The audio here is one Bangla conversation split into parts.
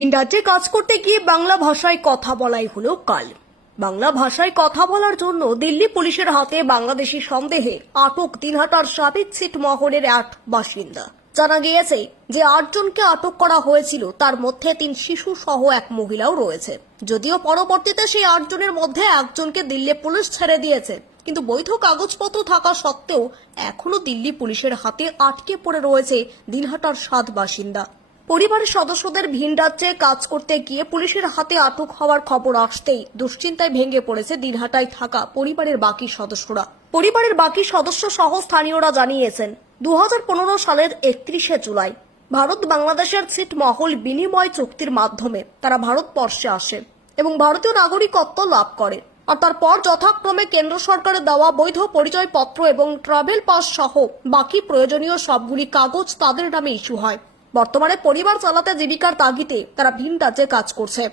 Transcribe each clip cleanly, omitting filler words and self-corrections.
রাজ্যে কাজ করতে গিয়ে বাংলা ভাষায় কথা বলাই হলো কাল। বাংলা ভাষায় কথা বলার জন্য দিল্লি পুলিশের হাতে বাংলাদেশি সন্দেহে আটক দিনহাটার সাবেক ছিটমহলের ৮ বাসিন্দা। জানা গিয়েছে যে ৮ জনকে আটক করা হয়েছিল, তার মধ্যে ৩ শিশু সহ এক মহিলাও রয়েছে। যদিও পরবর্তীতে সেই ৮ জনের মধ্যে একজনকে দিল্লি পুলিশ ছেড়ে দিয়েছে, কিন্তু বৈধ কাগজপত্র থাকা সত্ত্বেও এখনো দিল্লি পুলিশের হাতে আটকে পড়ে রয়েছে দিনহাটার ৭ বাসিন্দা। পরিবারের সদস্যদের ভিন রাজ্যে কাজ করতে গিয়ে পুলিশের হাতে আটক হওয়ার খবর আসতেই দুশ্চিন্তায় ভেঙে পড়েছে দিনহাটায় থাকা পরিবারের বাকি সদস্যরা। পরিবারের বাকি সদস্য সহ স্থানীয়রা জানিয়েছেন, 2015 সালের 31শে জুলাই ভারত বাংলাদেশের ছিটমহল বিনিময় চুক্তির মাধ্যমে তারা ভারতবর্ষে আসে এবং ভারতীয় নাগরিকত্ব লাভ করে। আর তারপর যথাক্রমে কেন্দ্র সরকারের দেওয়া বৈধ পরিচয়পত্র এবং ট্রাভেল পাস সহ বাকি প্রয়োজনীয় সবগুলি কাগজ তাদের নামে ইস্যু হয়। বর্তমানে পরিবার চালাতে জীবিকার তাগিদে তারা ভিন রাজ্যে কাজ করছে,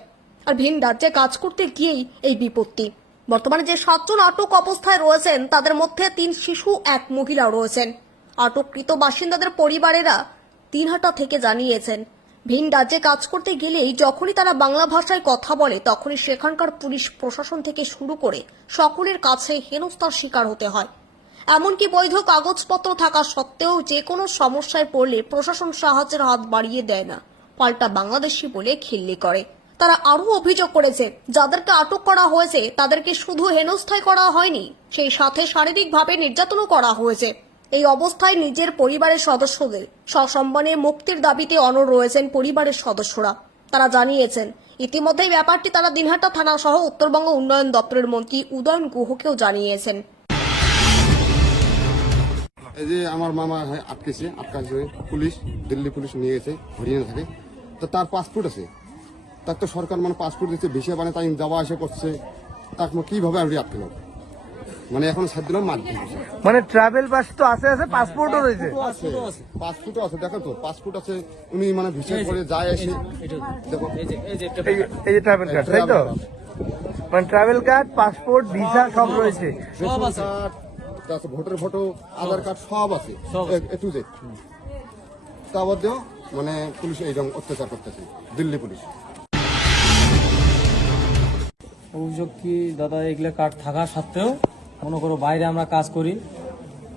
আর ভিন রাজ্যে কাজ করতে গিয়েই এই বিপত্তি। বর্তমানে যে ৭ জন আটক অবস্থায় রয়েছেন তাদের মধ্যে ৩ শিশু, এক মহিলা রয়েছেন। আটককৃত বাসিন্দাদের পরিবারেরা দিনহাটা থেকে জানিয়েছেন, ভিন রাজ্যে কাজ করতে গেলেই যখনই তারা বাংলা ভাষায় কথা বলে তখনই সেখানকার পুলিশ প্রশাসন থেকে শুরু করে সকলের কাছে হেনস্থার শিকার হতে হয়। এমনকি বৈধ কাগজপত্র থাকা সত্ত্বেও যে কোনো সমস্যায় পড়লে প্রশাসন সাহায্যের হাত বাড়িয়ে দেয় না, পাল্টা বাংলাদেশি বলে খিল্লি করে। তারা আরও অভিযোগ করেছে, যাদেরকে আটক করা হয়েছে তাদেরকে শুধু হেনস্থাই করা হয়নি, সেই সাথে শারীরিকভাবে নির্যাতনও করা হয়েছে। এই অবস্থায় নিজের পরিবারের সদস্যদের সসম্মানে মুক্তির দাবিতে অনড় রয়েছেন পরিবারের সদস্যরা। তারা জানিয়েছেন, ইতিমধ্যেই ব্যাপারটি তারা দিনহাটা থানা সহ উত্তরবঙ্গ উন্নয়ন দপ্তরের মন্ত্রী উদয়ন গুহকেও জানিয়েছেন। এই যে আমার মামা আটকেছে পুলিশ, দিল্লি পুলিশ নিয়ে গেছে, হরিয়ানা থাকে। তো তার পাসপোর্ট আছে, তার তো সরকার পাসপোর্ট দিচ্ছে, ভিসা তাই যাওয়া আসা করছে। তাকে কিভাবে আমি আটকে নেব? এখন 7 দিনের মাধ্যমে ট্রাভেল পাস তো আছে, পাসপোর্টও রয়েছে। পাসপোর্টও আছে, দেখো তো পাসপোর্ট আছে। উনি ভিসা করে যায় আসে। দেখো এই যে ট্রাভেল কার্ড, তাই তো? ট্রাভেল কার্ড, পাসপোর্ট, ভিসা সব রয়েছে। ভোটার ফটো, আধার কার্ড সব আছে, এ টু জেড। তা বাদেও পুলিশ এইরকম অত্যাচার করতেছে, দিল্লি পুলিশ। অভিযোগ কি দাদা, এগুলো কার্ড থাকা সত্ত্বেও মনে করো বাইরে আমরা কাজ করি,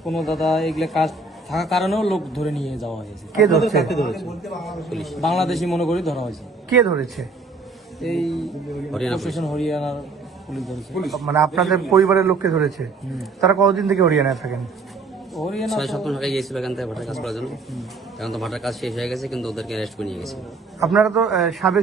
কোনো দাদা এগুলো কাজ থাকার কারণেও লোক ধরে নিয়ে যাওয়া হয়েছে। কে ধরেছে? বাংলাদেশি মনে করি ধরা হয়েছে। কে ধরেছে? এই প্রশাসন, হরিয়ানার পুলিশ ধরেছে। আপনাদের পরিবারের লোককে ধরেছে? তারা কতদিন থেকে হরিয়ানায় থাকেন? হরিয়ানা ৬ সপ্তাহ আগে গিয়েছিল এখান থেকে ভাটার কাজ করার জন্য। এখন তো ভাটার কাজ শেষ হয়ে গেছে, কিন্তু ওদেরকে অ্যারেস্ট করে নিয়ে গেছে। আপনারা তো সাবেক